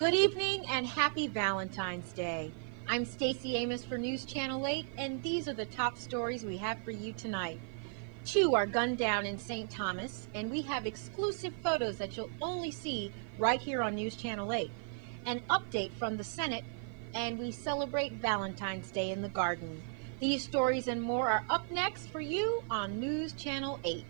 Good evening and happy Valentine's Day. I'm Stacey Amos for News Channel 8, and these are the top stories we have for you tonight. Two are gunned down in St. Thomas, and we have exclusive photos that you'll only see right here on News Channel 8. An update from the Senate, and we celebrate Valentine's Day in the Garden. These stories and more are up next for you on News Channel 8.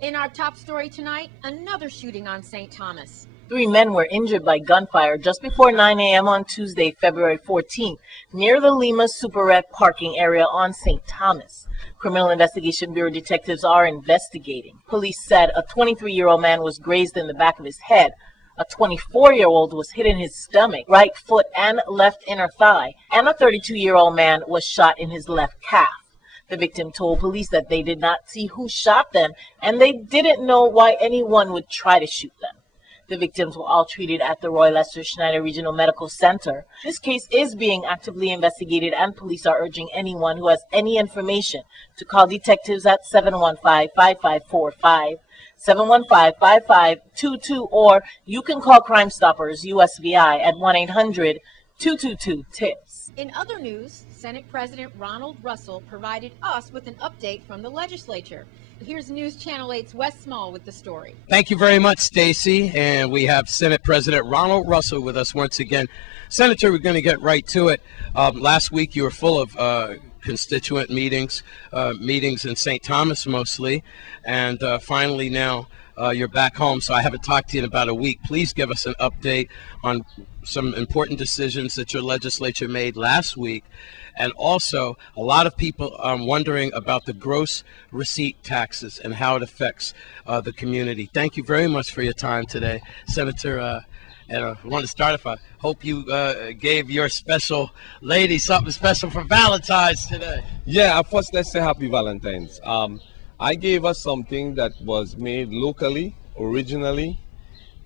In our top story tonight, another shooting on St. Thomas. 3 men were injured by gunfire just before 9 a.m. on Tuesday, February 14th, near the Lima Superette parking area on St. Thomas. Criminal Investigation Bureau detectives are investigating. Police said a 23-year-old man was grazed in the back of his head. A 24-year-old was hit in his stomach, right foot, and left inner thigh, and a 32-year-old man was shot in his left calf. The victim told police that they did not see who shot them, and they didn't know why anyone would try to shoot them. The victims were all treated at the Roy Lester Schneider Regional Medical Center. This case is being actively investigated, and police are urging anyone who has any information to call detectives at 715-5545, 715-5522, or you can call Crime Stoppers USVI at 1-800-222-TIPS. In other news, Senate President Ronald Russell provided us with an update from the legislature. Here's News Channel 8's Wes Small with the story. Thank you very much, Stacy. And we have Senate President Ronald Russell with us once again. Senator, we're going to get right to it. Last week you were full of constituent meetings in St. Thomas mostly, and finally now you're back home, so I haven't talked to you in about a week. Please give us an update on some important decisions that your legislature made last week. And also, a lot of people are wondering about the gross receipt taxes and how it affects the community. Thank you very much for your time today, Senator. And I want to start if I hope you gave your special lady something special for Valentine's today. Yeah, first let's say happy Valentine's. I gave us something that was made locally, originally,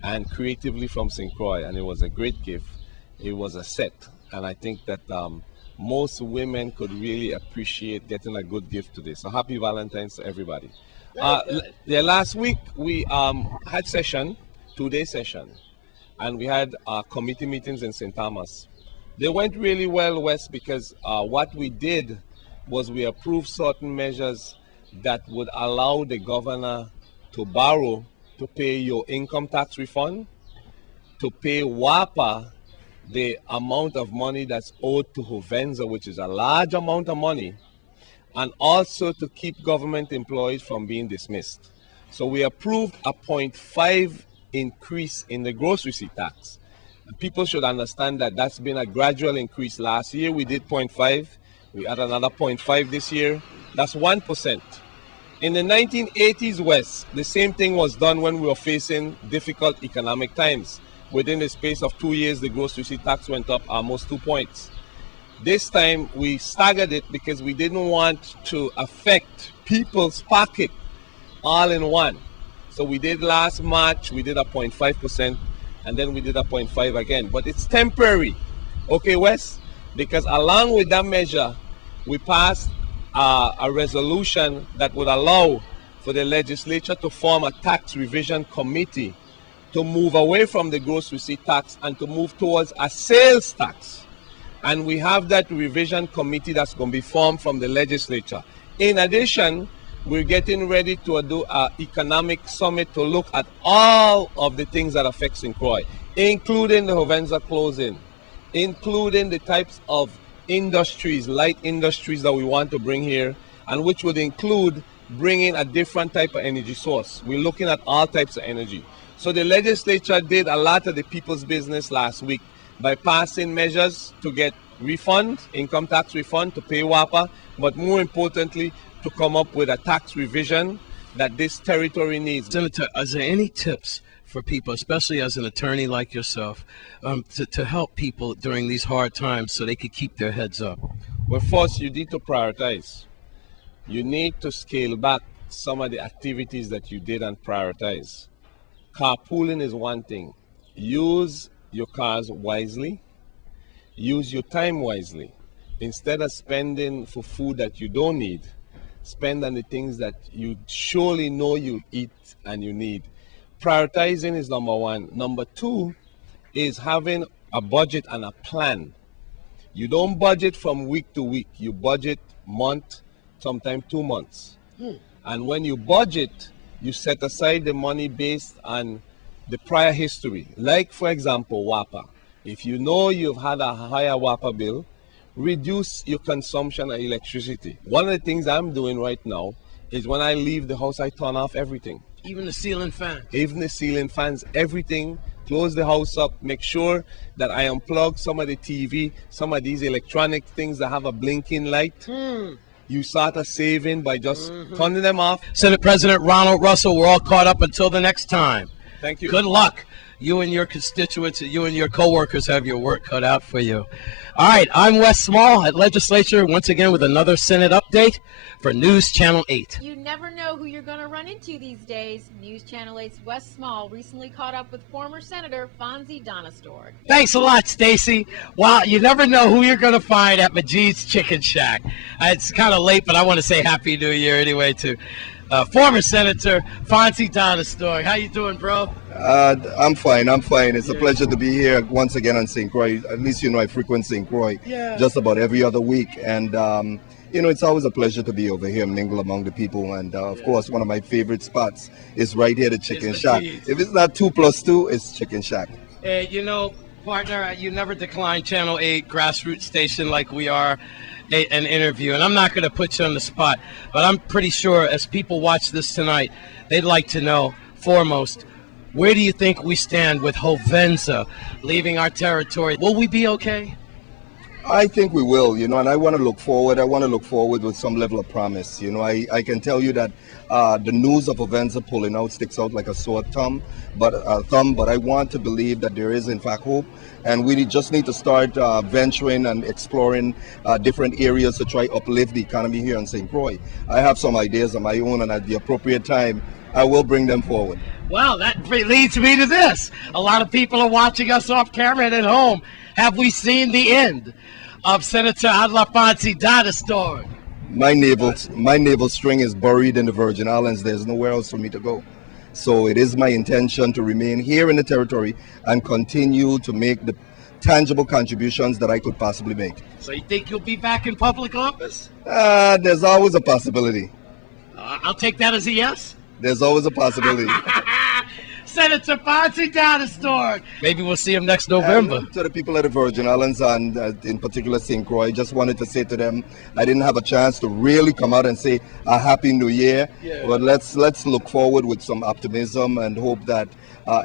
and creatively from St. Croix, and it was a great gift. It was a set, and I think that most women could really appreciate getting a good gift today. So happy Valentine's to everybody. Last week we had session, 2-day session, and we had committee meetings in St. Thomas. They went really well, Wes, because what we did was we approved certain measures that would allow the governor to borrow to pay your income tax refund, to pay WAPA the amount of money that's owed to Hovenza, which is a large amount of money, and also to keep government employees from being dismissed. So we approved a 0.5 increase in the gross receipt tax. And people should understand that that's been a gradual increase. Last year we did 0.5, we had another 0.5 this year. That's 1%. In the 1980s, West, the same thing was done when we were facing difficult economic times. Within the space of 2 years, the gross receipt tax went up almost 2 points. This time, we staggered it because we didn't want to affect people's pocket all in one. So we did last March, we did a 0.5%, and then we did a 0.5 again. But it's temporary, okay, Wes? Because along with that measure, we passed a resolution that would allow for the legislature to form a tax revision committee to move away from the gross receipt tax and to move towards a sales tax. And we have that revision committee that's going to be formed from the legislature. In addition, we're getting ready to do an economic summit to look at all of the things that affect St. Croix, including the Hovenza closing, including the types of industries, light industries that we want to bring here, and which would include bringing a different type of energy source. We're looking at all types of energy. So the legislature did a lot of the people's business last week by passing measures to get refund, income tax refund, to pay WAPA, but more importantly, to come up with a tax revision that this territory needs. Senator, is there any tips for people, especially as an attorney like yourself, to help people during these hard times so they could keep their heads up? Well, first, you need to prioritize. You need to scale back some of the activities that you did and prioritize. Carpooling is one thing. Use your cars wisely. Use your time wisely. Instead of spending for food that you don't need, spend on the things that you surely know you eat and you need. Prioritizing is number one. Number two is having a budget and a plan. You don't budget from week to week. You budget month, sometimes 2 months. And when you budget, you set aside the money based on the prior history. Like, for example, WAPA. If you know you've had a higher WAPA bill, reduce your consumption of electricity. One of the things I'm doing right now is when I leave the house, I turn off everything. Even the ceiling fan. Even the ceiling fans, everything. Close the house up. Make sure that I unplug some of the TV, some of these electronic things that have a blinking light. You start a saving by just turning them off. Senate President Ronald Russell, we're all caught up until the next time. Thank you. Good luck. You and your constituents, you and your co-workers have your work cut out for you. All right, I'm Wes Small at Legislature, once again with another Senate update for News Channel 8. You never know who you're going to run into these days. News Channel 8's Wes Small recently caught up with former Senator Fonzie Donastorg. Thanks a lot, Stacy. Well, you never know who you're going to find at Majid's Chicken Shack. It's kind of late, but I want to say Happy New Year anyway to former Senator Fonzie Donastorg. How you doing, bro? I'm fine. It's a pleasure to be here once again on St. Croix. At least you know I frequent St. Croix just about every other week. And, it's always a pleasure to be over here and mingle among the people. And, of course, one of my favorite spots is right here, the Chicken Shack. If it's not 2 + 2, it's Chicken Shack. Hey, partner, you never decline Channel 8 grassroots station like we are an interview. And I'm not going to put you on the spot, but I'm pretty sure as people watch this tonight, they'd like to know, foremost, where do you think we stand with Hovenza leaving our territory? Will we be okay? I think we will, and I want to look forward. I want to look forward with some level of promise. I can tell you that the news of Hovenza pulling out sticks out like a sore thumb, but I want to believe that there is in fact hope, and we just need to start venturing and exploring different areas to try uplift the economy here in St. Croix. I have some ideas of my own, and at the appropriate time, I will bring them forward. Well, that leads me to this. A lot of people are watching us off camera and at home. Have we seen the end of Senator Fonzie Donastorg? My navel string is buried in the Virgin Islands. There's nowhere else for me to go. So it is my intention to remain here in the territory and continue to make the tangible contributions that I could possibly make. So you think you'll be back in public office? There's always a possibility. I'll take that as a yes. There's always a possibility. Senator Fonzie Donastorg. Maybe we'll see him next November. To the people of the Virgin Islands and in particular St. Croix, I just wanted to say to them, I didn't have a chance to really come out and say a Happy New Year. But let's look forward with some optimism and hope that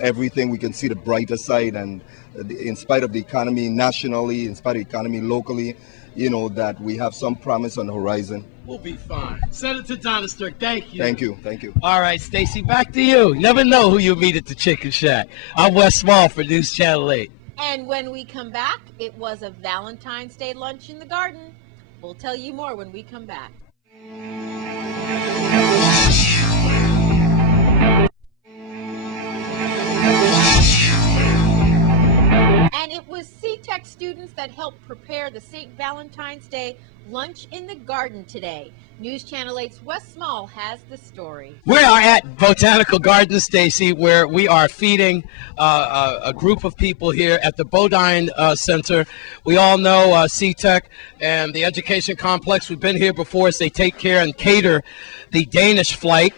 everything we can see the brighter side, and in spite of the economy nationally, in spite of the economy locally, that we have some promise on the horizon. We'll be fine. Senator Donastorg, thank you. Thank you. All right, Stacy, back to you. Never know who you meet at the Chicken Shack. I'm Wes Small for News Channel 8. And when we come back, it was a Valentine's Day lunch in the garden. We'll tell you more when we come back. And it was C-Tech students that helped prepare the St. Valentine's Day lunch in the garden today. News Channel 8's Wes Small has the story. We are at Botanical Garden, Stacy, where we are feeding a group of people here at the Bodine Center. We all know C-Tech and the education complex. We've been here before as they take care and cater the Danish flight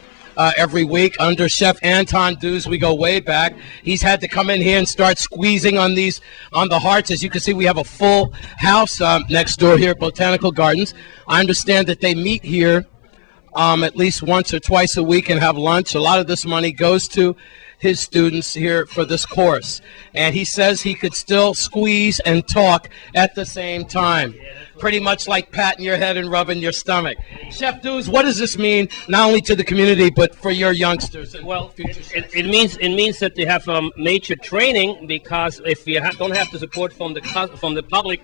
every week under Chef Anton Dews. We go way back. He's had to come in here and start squeezing on the hearts. As you can see, we have a full house next door here at Botanical Gardens. I understand that they meet here at least once or twice a week and have lunch. A lot of this money goes to his students here for this course. And he says he could still squeeze and talk at the same time. Pretty much like patting your head and rubbing your stomach. Chef Dews, what does this mean, not only to the community, but for your youngsters? And well, it means that they have major training, because if you don't have the support from the public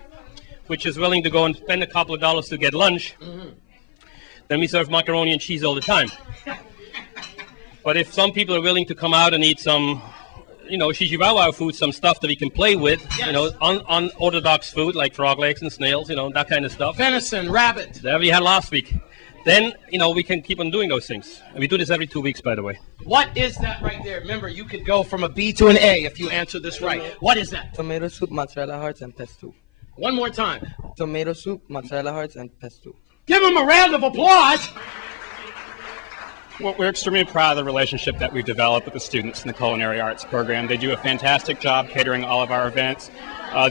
which is willing to go and spend a couple of dollars to get lunch, then we serve macaroni and cheese all the time. But if some people are willing to come out and eat some, Shijiwawa food, some stuff that we can play with, unorthodox food like frog legs and snails, that kind of stuff. Venison, rabbit. That we had last week. Then, we can keep on doing those things. And we do this every 2 weeks, by the way. What is that right there? Remember, you could go from a B to an A if you answer this right. What is that? Tomato soup, mozzarella hearts, and pesto. One more time. Tomato soup, mozzarella hearts, and pesto. Give him a round of applause. Well, we're extremely proud of the relationship that we've developed with the students in the Culinary Arts program. They do a fantastic job catering all of our events.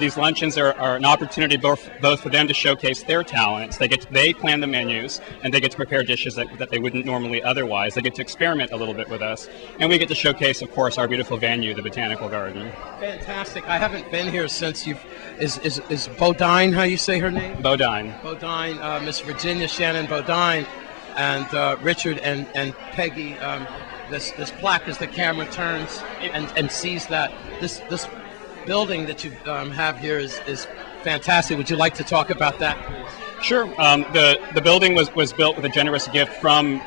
These luncheons are an opportunity both for them to showcase their talents. They plan the menus, and they get to prepare dishes that they wouldn't normally otherwise. They get to experiment a little bit with us, and we get to showcase, of course, our beautiful venue, the Botanical Garden. Fantastic. I haven't been here since is Bodine how you say her name? Bodine. Bodine, Miss Virginia Shannon Bodine, and Richard and Peggy. This plaque as the camera turns and sees that this building that you have here is fantastic. Would you like to talk about that, please? Sure. The building was built with a generous gift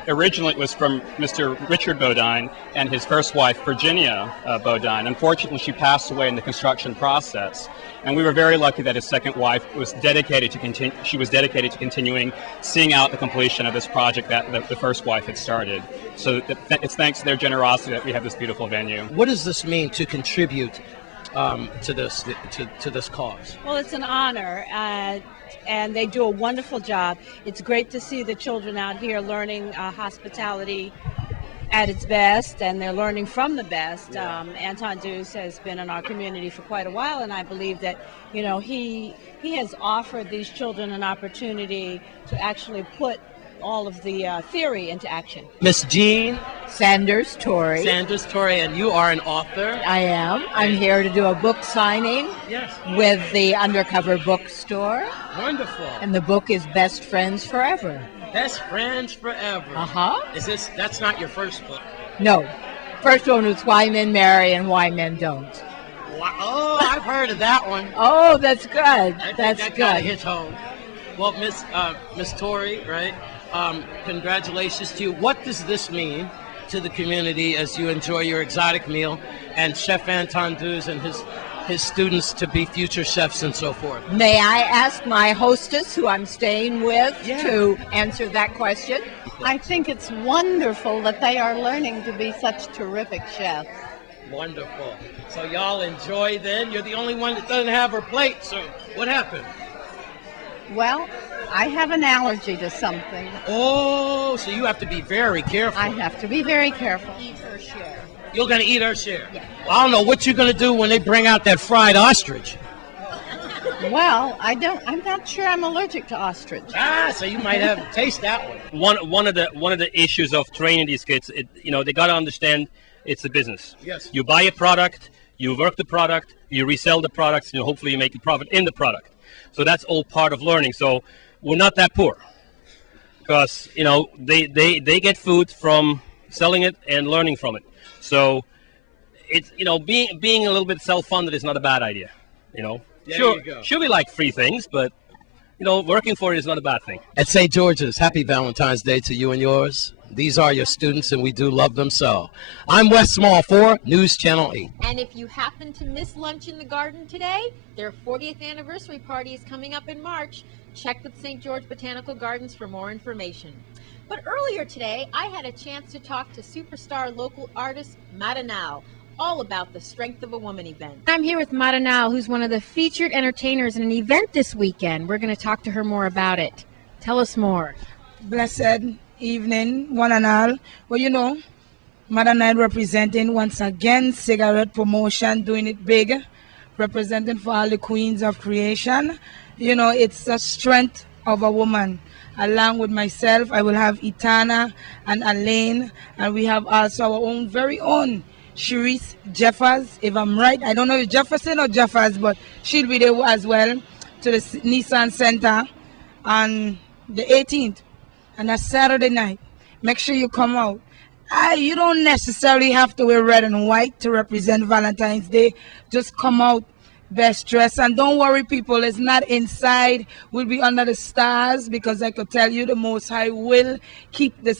originally it was from Mr. Richard Bodine and his first wife, Virginia Bodine. Unfortunately, she passed away in the construction process. And we were very lucky that his second wife was dedicated to continuing seeing out the completion of this project that the first wife had started. So it's thanks to their generosity that we have this beautiful venue. What does this mean to contribute to this cause? Well, it's an honor, and they do a wonderful job. It's great to see the children out here learning hospitality at its best, and they're learning from the best. Anton Deuce has been in our community for quite a while, and I believe that he has offered these children an opportunity to actually put all of the theory into action. Miss Jean Sanders Torrey. And you are an author. I am. I'm here to do a book signing with the Undercover Bookstore. Wonderful. And the book is Best Friends Forever. Best Friends Forever. Uh-huh. That's not your first book? No. First one was Why Men Marry and Why Men Don't. Wow. Oh, I've heard of that one. Oh, that's good. That kind of hits home. Well, Miss Torrey, right? Congratulations to you. What does this mean to the community as you enjoy your exotic meal and Chef Anton Deuce and his students to be future chefs and so forth? May I ask my hostess, who I'm staying with, to answer that question? I think it's wonderful that they are learning to be such terrific chefs. Wonderful. So y'all enjoy then. You're the only one that doesn't have her plate, so what happened? Well, I have an allergy to something. Oh, so you have to be very careful. I have to be very careful. Eat her share. You're going to eat her share? Yeah. Well, I don't know what you're going to do when they bring out that fried ostrich. Well, I'm not sure I'm allergic to ostrich. So you might have to taste that one. One of the issues of training these kids, they got to understand it's a business. Yes. You buy a product, you work the product, you resell the product, hopefully you make a profit in the product. So that's all part of learning. So we're not that poor, because they get food from selling it and learning from it. So it's being a little bit self-funded is not a bad idea. Sure we like free things, but working for it is not a bad thing. At St. George's, happy Valentine's Day to you and yours. These are your students, and we do love them so. I'm Wes Small for News Channel 8. And if you happen to miss Lunch in the Garden today, their 40th anniversary party is coming up in March. Check with St. George Botanical Gardens for more information. But earlier today, I had a chance to talk to superstar local artist Mada, all about the Strength of a Woman event. I'm here with Mada, who's one of the featured entertainers in an event this weekend. We're going to talk to her more about it. Tell us more. Blessed evening, one and all. Well, Mada representing once again cigarette promotion, doing it big, representing for all the queens of creation. It's the strength of a woman. Along with myself, I will have Itana and Elaine, and we have also our own very own Cherise Jeffers, if I'm right. I don't know if Jefferson or Jeffers, but she'll be there as well, to the Nissan Center on the 18th, and that's Saturday night. Make sure you come out. You don't necessarily have to wear red and white to represent Valentine's Day. Just come out best dress. And don't worry, people, it's not inside. We'll be under the stars because I could tell you the Most High will keep the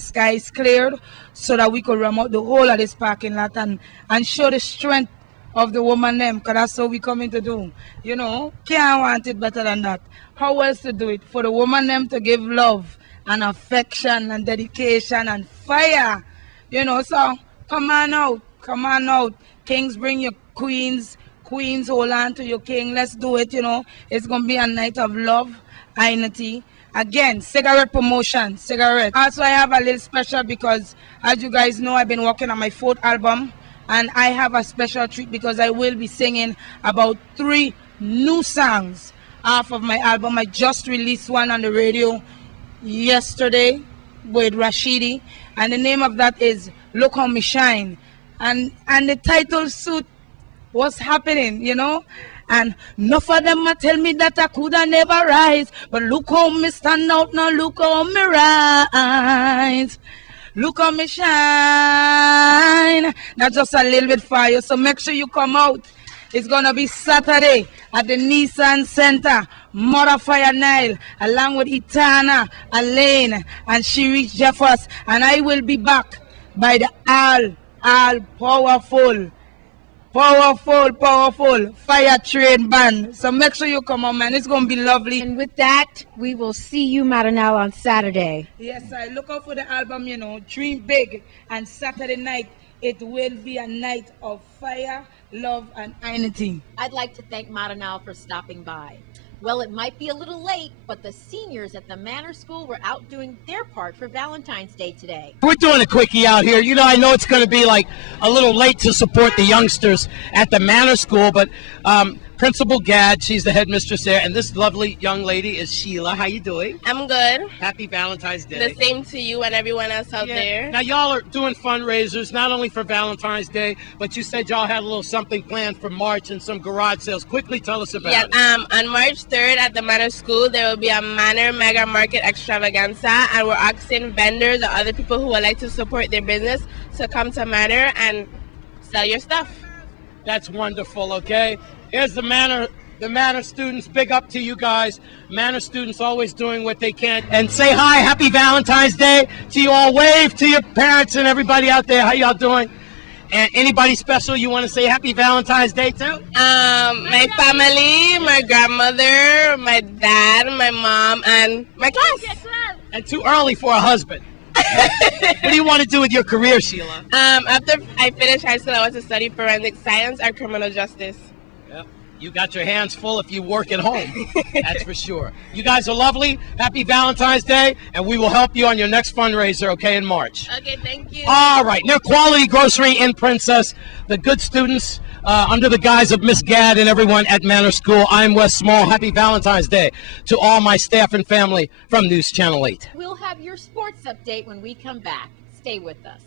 skies cleared so that we could run out the whole of this parking lot and show the strength of the woman them, because that's what we coming to do. You know, can't want it better than that. How else to do it? For the woman them to give love and affection and dedication and fire. You know, so come on out. Come on out. Kings, bring your queens. Queens, hold on to your king. Let's do it, you know. It's going to be a night of love, unity. Again, cigarette promotion, cigarette. Also, I have a little special because, as you guys know, I've been working on my 4th album. And I have a special treat because I will be singing about 3 new songs off of my album. I just released one on the radio yesterday with Rashidi. And the name of that is Look How Me Shine. And the title suit what's happening, you know. And enough of them tell me that I coulda never rise. But look how me stand out now, look how me rise. Look how me shine. That's just a little bit fire. So make sure you come out. It's going to be Saturday at the Nissan Center, Mada Fire Nile, along with Itana, Elaine, and Shiri Jeffers. And I will be back by the all powerful fire train band. So make sure you come on, man. It's going to be lovely. And with that, we will see you, Madanelle, on Saturday. Yes, I look out for the album, you know, Dream Big. And Saturday night, it will be a night of fire, love, and unity. I'd like to thank Madanelle for stopping by. Well, it might be a little late, but the seniors at the Manor School were out doing their part for Valentine's Day today. We're doing a quickie out here. You know, I know it's going to be like a little late to support the youngsters at the Manor School, but Principal Gadd, she's the headmistress there, and this lovely young lady is Sheila. How you doing? I'm good. Happy Valentine's Day. The same to you and everyone else out there. Now, y'all are doing fundraisers, not only for Valentine's Day, but you said y'all had a little something planned for March and some garage sales. Quickly tell us about it. On March 3rd at the Manor School, there will be a Manor Mega Market Extravaganza, and we're asking vendors or other people who would like to support their business to come to Manor and sell your stuff. That's wonderful, okay? Here's the Manor students. Big up to you guys. Manor students always doing what they can. And say hi, happy Valentine's Day to you all. Wave to your parents and everybody out there. How y'all doing? And anybody special you want to say happy Valentine's Day to? My family, my grandmother, my dad, my mom, and my class. And too early for a husband. What do you want to do with your career, Sheila? After I finished high school, I want to study forensic science or criminal justice. You got your hands full if you work at home. That's for sure. You guys are lovely. Happy Valentine's Day, and we will help you on your next fundraiser, okay, in March. Okay, thank you. All right. Near Quality Grocery in Princess, the good students under the guise of Miss Gadd and everyone at Manor School. I'm Wes Small. Happy Valentine's Day to all my staff and family from News Channel 8. We'll have your sports update when we come back. Stay with us.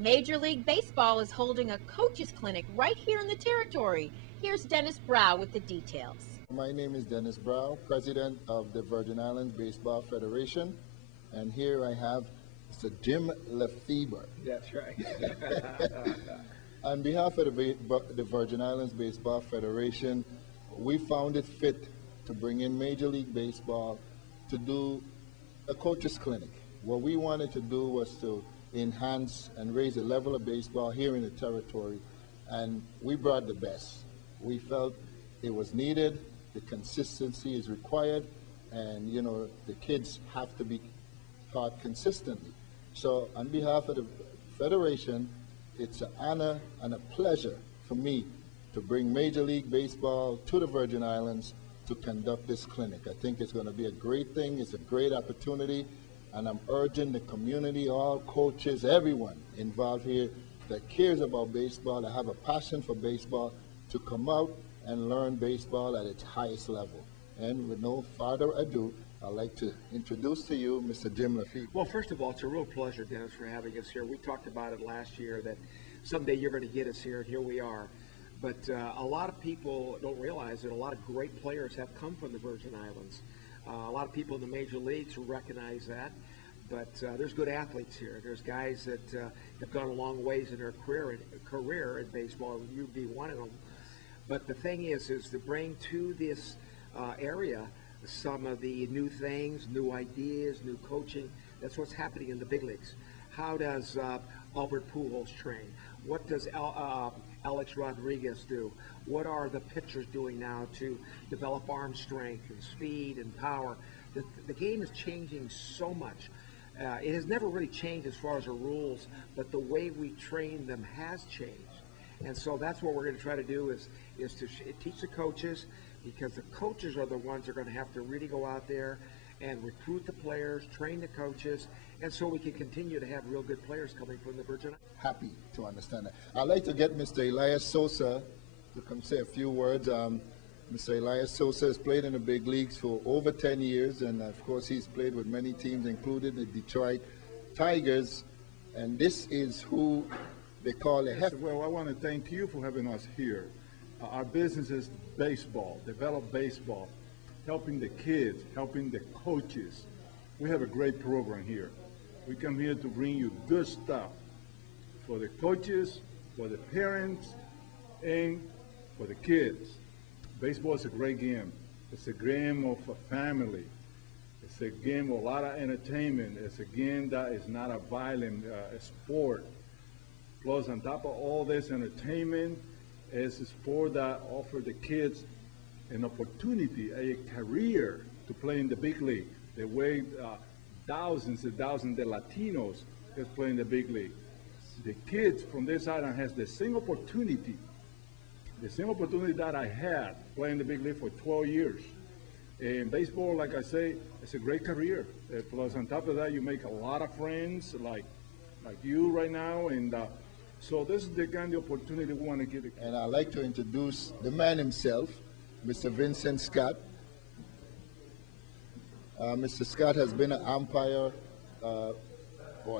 Major League Baseball is holding a coaches clinic right here in the territory. Here's Dennis Brow with the details. My name is Dennis Brow, president of the Virgin Islands Baseball Federation, and here I have Mr. Jim Lefebvre. That's right. On behalf of the Virgin Islands Baseball Federation, we found it fit to bring in Major League Baseball to do a coaches clinic. What we wanted to do was to enhance and raise the level of baseball here in the territory, and we brought the best. We felt it was needed, the consistency is required, and you know, the kids have to be taught consistently. So on behalf of the Federation, it's an honor and a pleasure for me to bring Major League Baseball to the Virgin Islands to conduct this clinic. I think it's going to be a great thing, it's a great opportunity, and I'm urging the community, all coaches, everyone involved here that cares about baseball, that have a passion for baseball, to come out and learn baseball at its highest level. And with no further ado, I'd like to introduce to you Mr. Jim Lefebvre. Well, first of all, it's a real pleasure, Dennis, for having us here. We talked about it last year that someday you're going to get us here, and here we are. But a lot of people don't realize that a lot of great players have come from the Virgin Islands. A lot of people in the major leagues who recognize that. But there's good athletes here. There's guys that have gone a long ways in their career in baseball. You'd be one of them. But the thing is to bring to this area some of the new things, new ideas, new coaching. That's what's happening in the big leagues. How does Albert Pujols train? What does Alex Rodriguez do? What are the pitchers doing now to develop arm strength and speed and power? The game is changing so much. It has never really changed as far as the rules, but the way we train them has changed. And so that's what we're going to try to do is to teach the coaches, because the coaches are the ones that are going to have to really go out there and recruit the players, train the coaches, and so we can continue to have real good players coming from the Virgin Islands. Happy to understand that. I'd like to get Mr. Elias Sosa to come say a few words. Mr. Elias Sosa has played in the big leagues for over 10 years, and of course he's played with many teams, including the Detroit Tigers, and this is who they call a Yes, well, I want to thank you for having us here. Our business is baseball, develop baseball, helping the kids, helping the coaches. We have a great program here. We come here to bring you good stuff for the coaches, for the parents, and for the kids. Baseball is a great game. It's a game of a family. It's a game of a lot of entertainment. It's a game that is not a violent sport. Plus, on top of all this entertainment, it's a sport that offers the kids an opportunity, a career to play in the big league. The way thousands and thousands of Latinos is playing the big league. The kids from this island has the same opportunity that I had playing the big league for 12 years. In baseball, like I say, it's a great career. Plus, on top of that, you make a lot of friends like you right now. And so this is the kind of opportunity we want to give. And I'd like to introduce the man himself, Mr. Vincent Scott. Mr. Scott has been an umpire or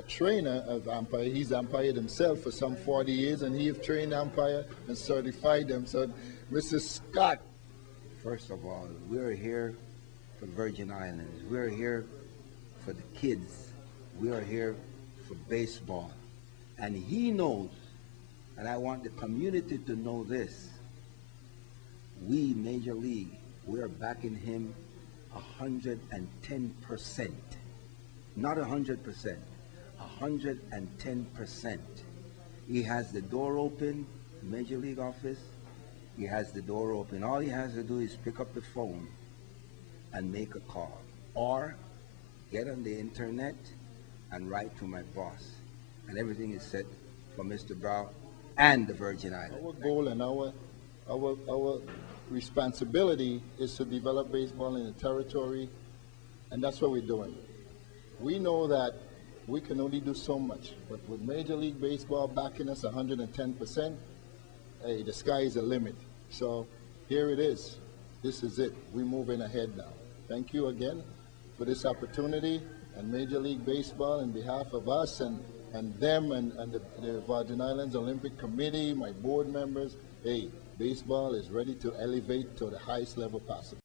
a trainer of umpire. He's umpired himself for some 40 years, and he has trained umpire and certified them. So, Mr. Scott. First of all, we're here for Virgin Islands. We're here for the kids. We are here for baseball. And he knows, and I want the community to know this, we, Major League, we're backing him 110%. Not 100%, 110%. He has the door open, Major League office. He has the door open. All he has to do is pick up the phone and make a call, or get on the internet and write to my boss. And everything is set for Mr. Brown and the Virgin Islands. Our goal and our responsibility is to develop baseball in the territory, and that's what we're doing. We know that we can only do so much, but with Major League Baseball backing us 110%, hey, the sky is the limit. So here it is. This is it. We're moving ahead now. Thank you again for this opportunity, and Major League Baseball, on behalf of us and them and the Virgin Islands Olympic Committee, my board members, hey, baseball is ready to elevate to the highest level possible.